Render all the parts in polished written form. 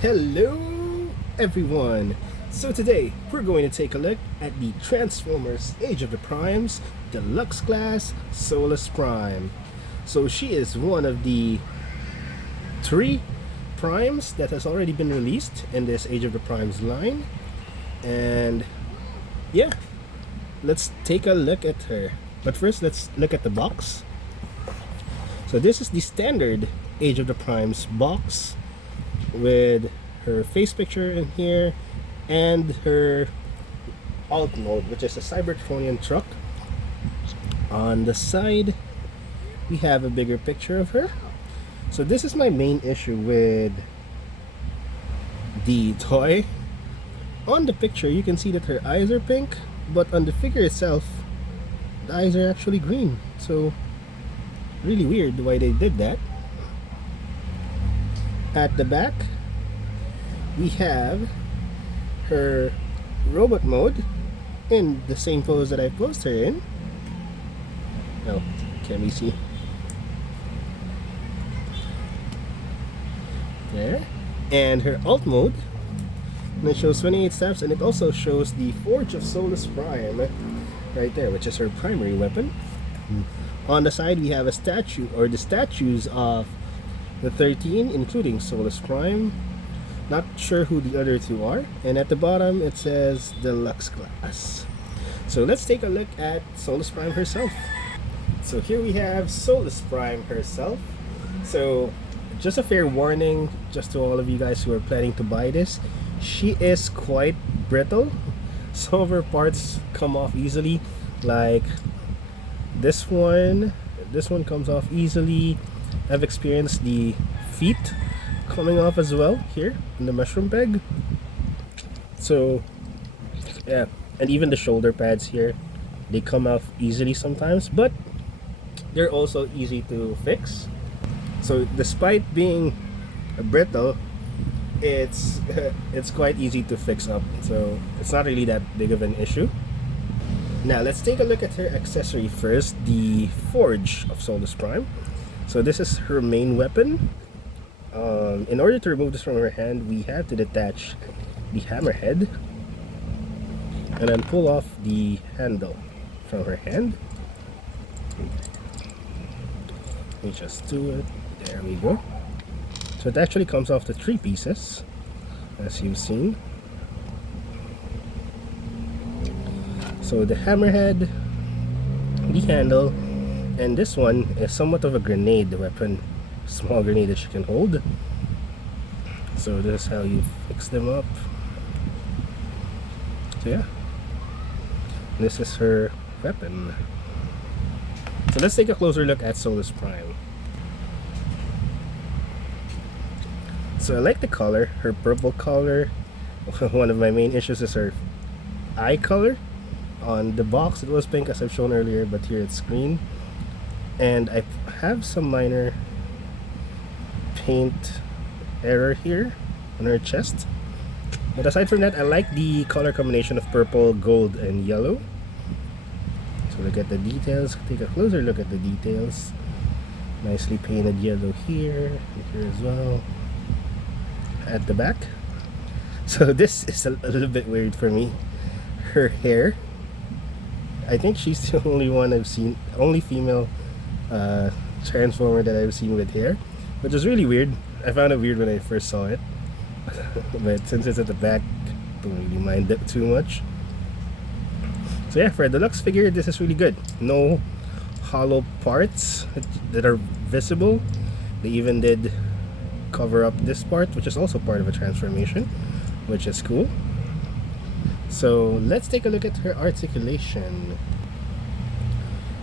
Hello everyone! So today we're going to take a look at the Transformers Age of the Primes Deluxe class Solus Prime. So she is one of the 3 primes that has already been released in this Age of the Primes line. And yeah, let's take a look at her. But first let's look at the box. So this is the standard Age of the Primes box with her face picture in here and her alt mode, which is a Cybertronian truck. On the side we have a bigger picture of her. So this is my main issue with the toy. On the picture you can see that her eyes are pink, but on the figure itself the eyes are actually green. So really weird why they did that. At the back we have her robot mode in the same pose that I posed her in. Oh, can we see? There. And her alt mode, and it shows 28 steps, and it also shows the Forge of Solus Prime right there, which is her primary weapon. On the side we have a statue, or the statues of the 13, including Solus Prime. Not sure who the other 2 are. And at the bottom it says Deluxe class. So let's take a look at Solus Prime herself. So here we have Solus Prime herself. So just a fair warning, just to all of you guys who are planning to buy this, she is quite brittle. Some of her parts come off easily, like this one comes off easily. I've experienced the feet coming off as well here in the mushroom peg. So yeah, and even the shoulder pads here, they come off easily sometimes, but they're also easy to fix. So despite being brittle, it's quite easy to fix up, so it's not really that big of an issue. Now let's take a look at her accessory first, the Forge of Solus Prime. So this is her main weapon. In order to remove this from her hand, we have to detach the hammerhead and then pull off the handle from her hand. Let me just do it. There we go. So it actually comes off the 3 pieces, as you've seen. So the hammerhead, the handle, and this one is somewhat of a grenade weapon, small grenade that you can hold. So this is how you fix them up. So yeah, this is her weapon. So let's take a closer look at Solus Prime. So I like the color, her purple color. One of my main issues is her eye color. On the box it was pink, as I've shown earlier, but here it's green. And I have some minor paint error here on her chest, but aside from that I like the color combination of purple, gold, and yellow. So look at the details, take a closer look at the details. Nicely painted yellow here and here as well at the back. So this is a little bit weird for me. Her hair, I think she's the only one I've seen, only female Transformer that I've seen with hair, which is really weird. I found it weird when I first saw it, but since it's at the back, don't really mind it too much. So yeah, for a deluxe figure, this is really good. No hollow parts that are visible. They even did cover up this part, which is also part of a transformation, which is cool. So let's take a look at her articulation.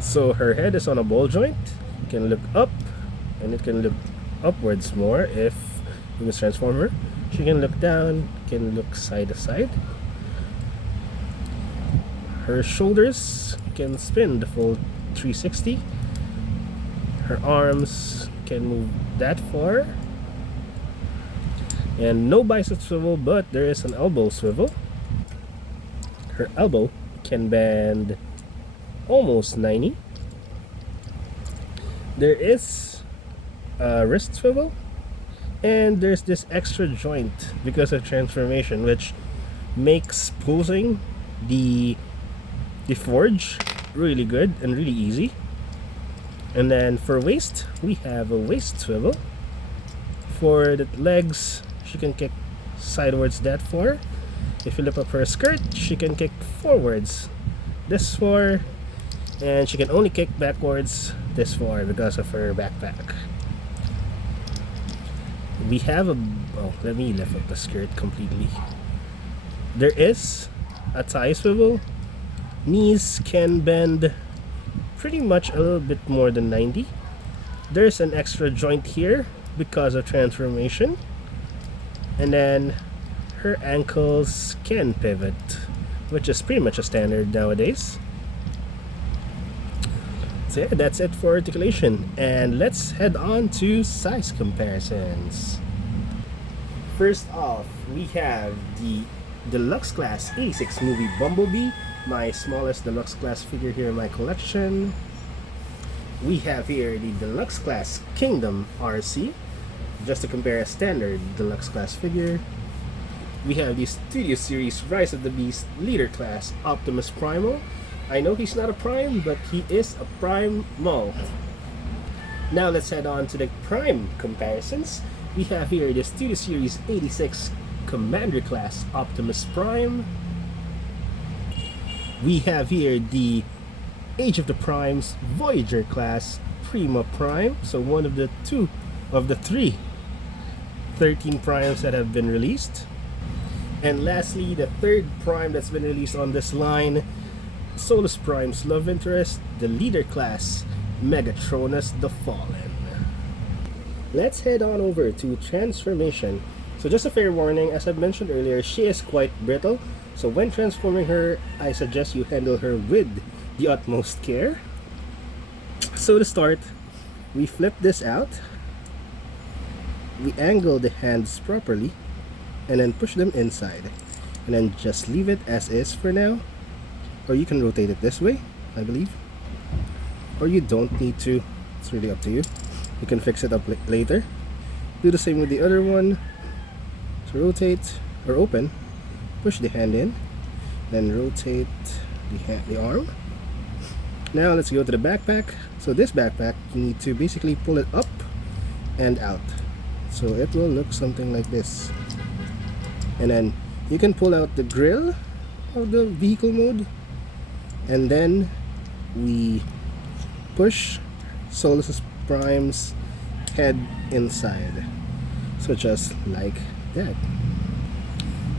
So her head is on a ball joint. You can look up, and it can look upwards more if you must transform her. She can look down, can look side to side. Her shoulders can spin the full 360. Her arms can move that far. And no bicep swivel, but there is an elbow swivel. Her elbow can bend almost 90. There is a wrist swivel, And there's this extra joint because of transformation, which makes pulsing the forge really good and really easy. And then for waist, we have a waist swivel. For the legs, she can kick sidewards that far. If you lift up her skirt, she can kick forwards this far, and she can only kick backwards this far because of her backpack. We have a, oh, let me lift up the skirt completely. There is a thigh swivel. Knees can bend pretty much a little bit more than 90. There's an extra joint here because of transformation. And then her ankles can pivot, which is pretty much a standard nowadays. So yeah, that's it for articulation. And let's head on to size comparisons. First off, we have the Deluxe Class 86 movie Bumblebee, my smallest Deluxe Class figure here in my collection. We have here the Deluxe Class Kingdom RC, just to compare a standard Deluxe Class figure. We have the Studio Series Rise of the Beast Leader Class Optimus Primal. I know he's not a Prime, but he is a Primal. Now let's head on to the Prime comparisons. We have here the Studio Series 86 Commander Class Optimus Prime. We have here the Age of the Primes Voyager Class Prima Prime. So one of the two of the 13 Primes that have been released. And lastly, the third Prime that's been released on this line, Solus Prime's love interest, the Leader Class Megatronus the Fallen. Let's head on over to transformation. So just a fair warning, as I mentioned earlier, she is quite brittle. So when transforming her, I suggest you handle her with the utmost care. So to start, we flip this out. We angle the hands properly and then push them inside. And then just leave it as is for now. Or you can rotate it this way, I believe. Or you don't need to. It's really up to you. You can fix it up later. Do the same with the other one. So rotate or open, push the hand in, then rotate the arm. Now let's go to the backpack. So this backpack, you need to basically pull it up and out. So it will look something like this. And then you can pull out the grill of the vehicle mode, and then we push Solus Prime's head inside. So just like that.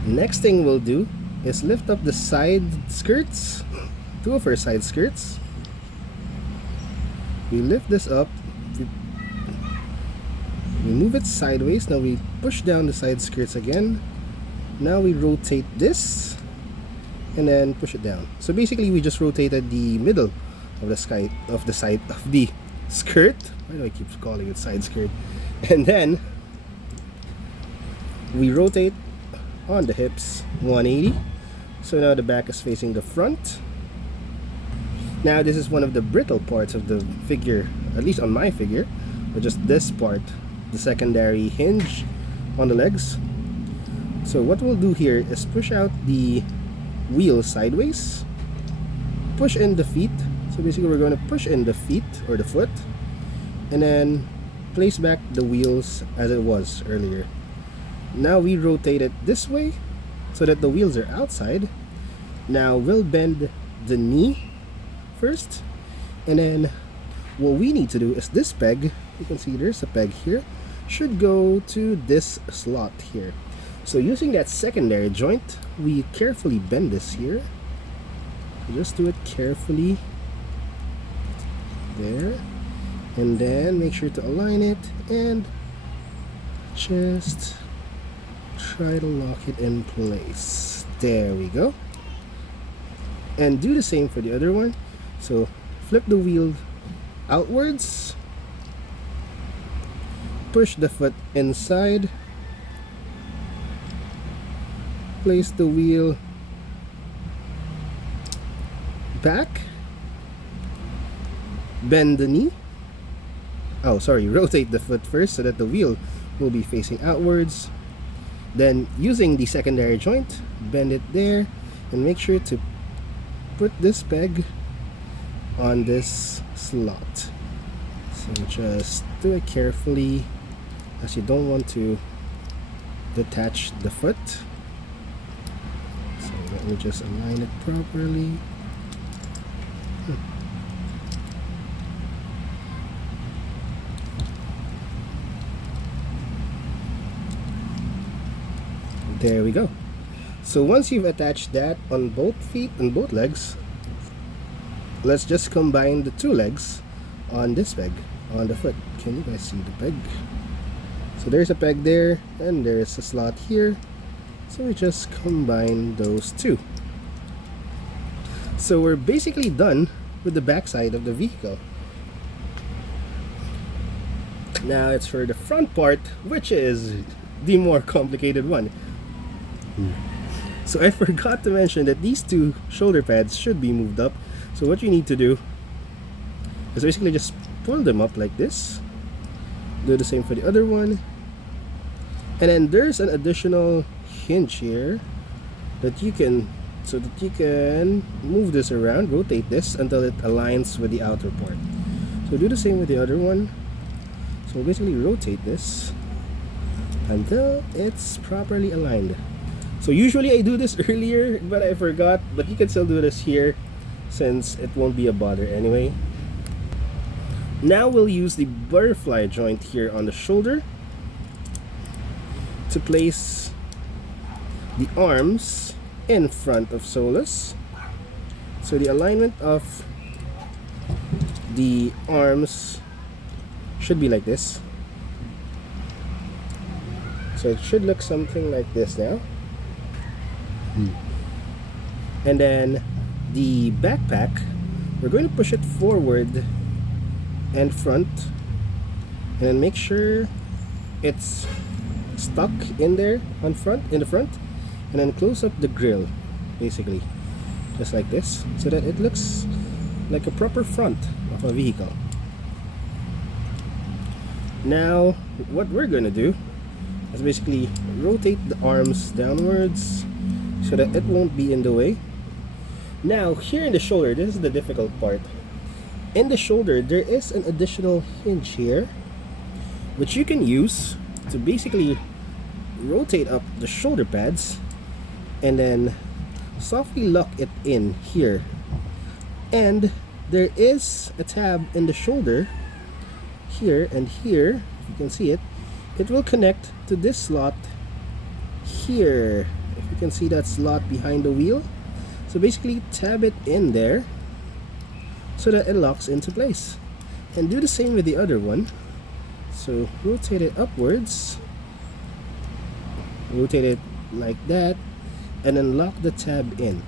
Next thing we'll do is lift up the side skirts, two of her side skirts. We lift this up, we move it sideways. Now we push down the side skirts again. Now we rotate this and then push it down. So basically we just rotated the middle of the side of the skirt. Why do I keep calling it side skirt? And then we rotate on the hips 180. So now the back is facing the front. Now this is one of the brittle parts of the figure, at least on my figure, or just this part, the secondary hinge on the legs. So what we'll do here is push out the wheel sideways, push in the feet. So basically we're going to push in the feet or the foot, and then place back the wheels as it was earlier. Now we rotate it this way so that the wheels are outside. Now we'll bend the knee first, and then what we need to do is this peg, you can see there's a peg here, should go to this slot here. So using that secondary joint, we carefully bend this here. Just do it carefully there, and then make sure to align it and just try to lock it in place. There we go. And do the same for the other one. So flip the wheel outwards, push the foot inside, place the wheel back, bend the knee. Oh, sorry, rotate the foot first so that the wheel will be facing outwards. Then using the secondary joint, bend it there and make sure to put this peg on this slot. So just do it carefully, as you don't want to detach the foot. So let me just align it properly. There we go. So once you've attached that on both feet and both legs, let's just combine the two legs on this peg, on the foot. Can you guys see the peg? So there's a peg there, and there's a slot here. So we just combine those two. So we're basically done with the back side of the vehicle. Now it's for the front part, which is the more complicated one. So I forgot to mention that these two shoulder pads should be moved up. So what you need to do is basically just pull them up like this. Do the same for the other one. And then there's an additional hinge here that you can, so that you can move this around, rotate this until it aligns with the outer part. So do the same with the other one. So basically rotate this until it's properly aligned. So usually I do this earlier, but I forgot, but you can still do this here since it won't be a bother anyway. Now we'll use the butterfly joint here on the shoulder to place the arms in front of Solus. So the alignment of the arms should be like this. So it should look something like this now. And then the backpack, we're going to push it forward and front, and then make sure it's stuck in there in the front, and then close up the grill basically just like this, so that it looks like a proper front of a vehicle. Now what we're going to do is basically rotate the arms downwards so that it won't be in the way. Now here in the shoulder, this is the difficult part. In the shoulder there is an additional hinge here which you can use to basically rotate up the shoulder pads and then softly lock it in here. And there is a tab in the shoulder here and here, if you can see it. It will connect to this slot here, if you can see that slot behind the wheel. So basically tab it in there so that it locks into place, and do the same with the other one. So rotate it upwards, rotate it like that, and then lock the tab in.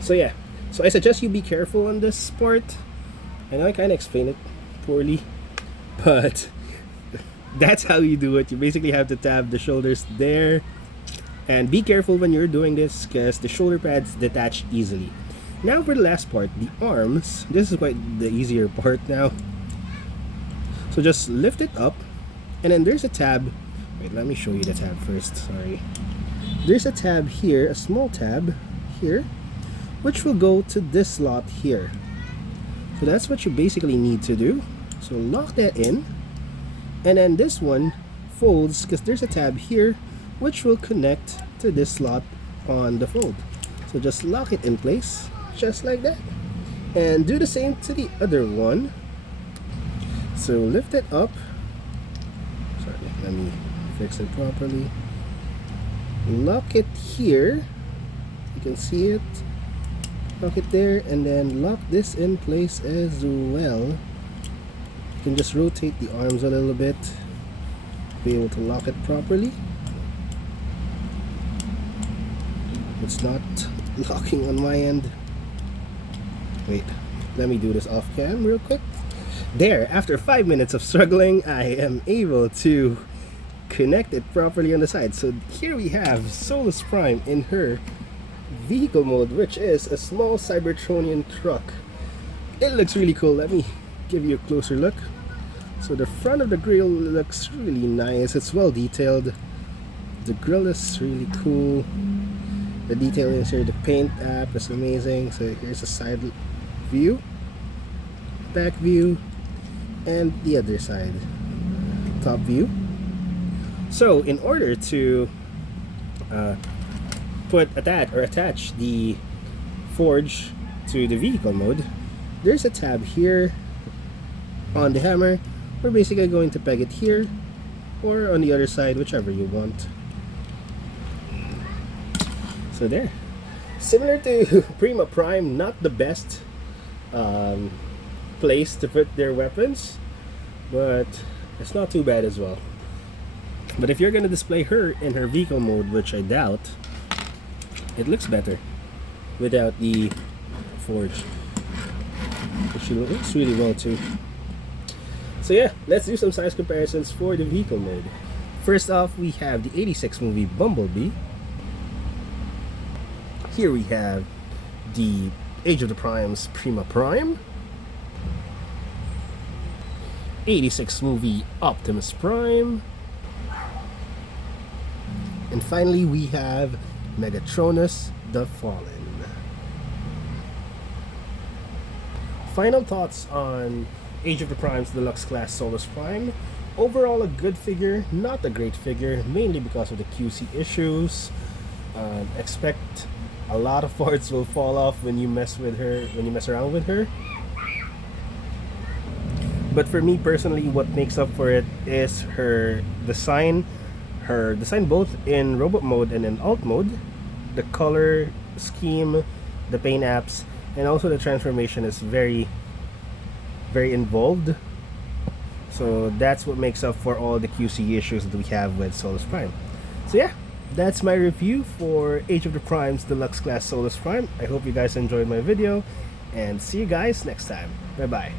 So yeah, so I suggest you be careful on this part. I know I kind of explained it poorly, but that's how you do it. You basically have to tab the shoulders there, and be careful when you're doing this because the shoulder pads detach easily. Now for the last part, the arms. This is quite the easier part now. So just lift it up, and then there's a tab. Wait, let me show you the tab first, sorry. There's a tab here, a small tab here, which will go to this slot here. So that's what you basically need to do. So lock that in, and then this one folds because there's a tab here which will connect to this slot on the fold. So just lock it in place just like that, and do the same to the other one. So lift it up, sorry, let me fix it properly. Lock it here, you can see it, lock it there, and then lock this in place as well. You can just rotate the arms a little bit to be able to lock it properly. It's not locking on my end. Wait, let me do this off cam real quick. There, after 5 minutes of struggling, I am able to connect it properly on the side. So here we have Solus Prime in her vehicle mode, which is a small Cybertronian truck. It looks really cool. Let me give you a closer look. So the front of the grill looks really nice. It's well detailed. The grill is really cool. The detail is here. The paint app is amazing. So here's a side view, back view, and the other side, top view. So in order to attach the forge to the vehicle mode, there's a tab here on the hammer. We're basically going to peg it here or on the other side, whichever you want. So there, similar to Prima Prime, not the best place to put their weapons, but it's not too bad as well. But if you're gonna display her in her vehicle mode, which I doubt, it looks better without the forge. She looks really well too. So yeah, let's do some size comparisons for the vehicle mode. First off, we have the 86 movie Bumblebee. Here we have the Age of the Primes Prima Prime. 86 movie Optimus Prime. And finally we have Megatronus the Fallen. Final thoughts on Age of the Primes Deluxe Class Solus Prime. Overall a good figure, not a great figure, mainly because of the QC issues. Expect a lot of parts will fall off when you mess around with her. But for me personally, what makes up for it is her design both in robot mode and in alt mode, the color scheme, the paint apps, and also the transformation is very involved. So that's what makes up for all the QC issues that we have with Solus Prime. So yeah, that's my review for Age of the Primes Deluxe Class Solus Prime. I hope you guys enjoyed my video, and see you guys next time. Bye bye.